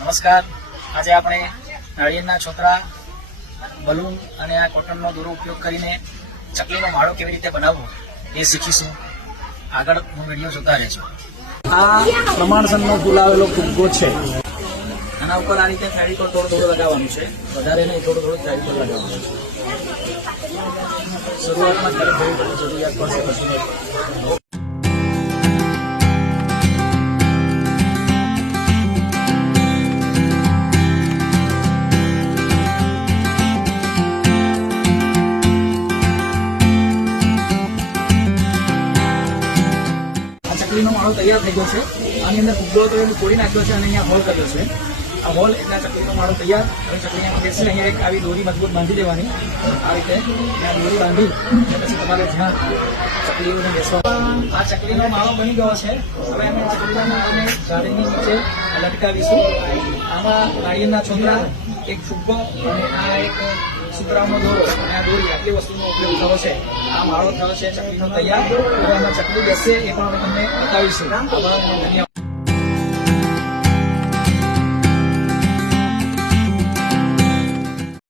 નમસ્કાર. આજે આપણે નાળિયેરના છોતરા, બલૂન અને આ કોટનનો દોરો ઉપયોગ કરીને ચકલીનો માળો કેવી રીતે બનાવવો એ શીખીશું. આગળ હું વિડીયો જોતા રહેજો. આ પ્રમાણસરનો ફૂલાવેલો ફુગ્ગો છે. આના ઉપર આ રીતે ફેવિકોલ થોડું લગાવવાનું છે, વધારે નહીં, થોડું ફેવિકોલ લગાવવાનું છે. શરૂઆતમાં ત્યારે ફેવિકોલની જરૂરિયાત પડશે, પછી નહીં. ચકલીનો માળો તૈયાર થઈ ગયો છે. આની અંદર ફુગ્ગો તો એને તોડી નાખ્યો છે અને અહીંયા હોલ કર્યો છે. આ હોલ એટલે ચકલીનો માળો તૈયાર. હવે ચકલી અહીંયા બેસી, અહીંયા એક આવી દોરી મજબૂત બાંધી દેવાની. આ રીતે દોરી બાંધી પછી તમારે જ્યાં ચકલીઓને બેસવા. આ ચકલીનો માળો બની ગયો છે. હવે અમે ચકલીના માળાને ઝાડીની નીચે લટકાવીશું. આમાં નાળિયેરના છોતરા, એક ફુગ્ગો અને આ એક સુતરાનો દોરો અને આ દોરી, આટલી વસ્તુનો ઉપયોગ થયો છે. આ માળો થયો છે ચકલીનો તૈયાર. હવે એમાં ચકલી બેસશે એ પણ અમે તમને બતાવીશું. ધન્યવાદ.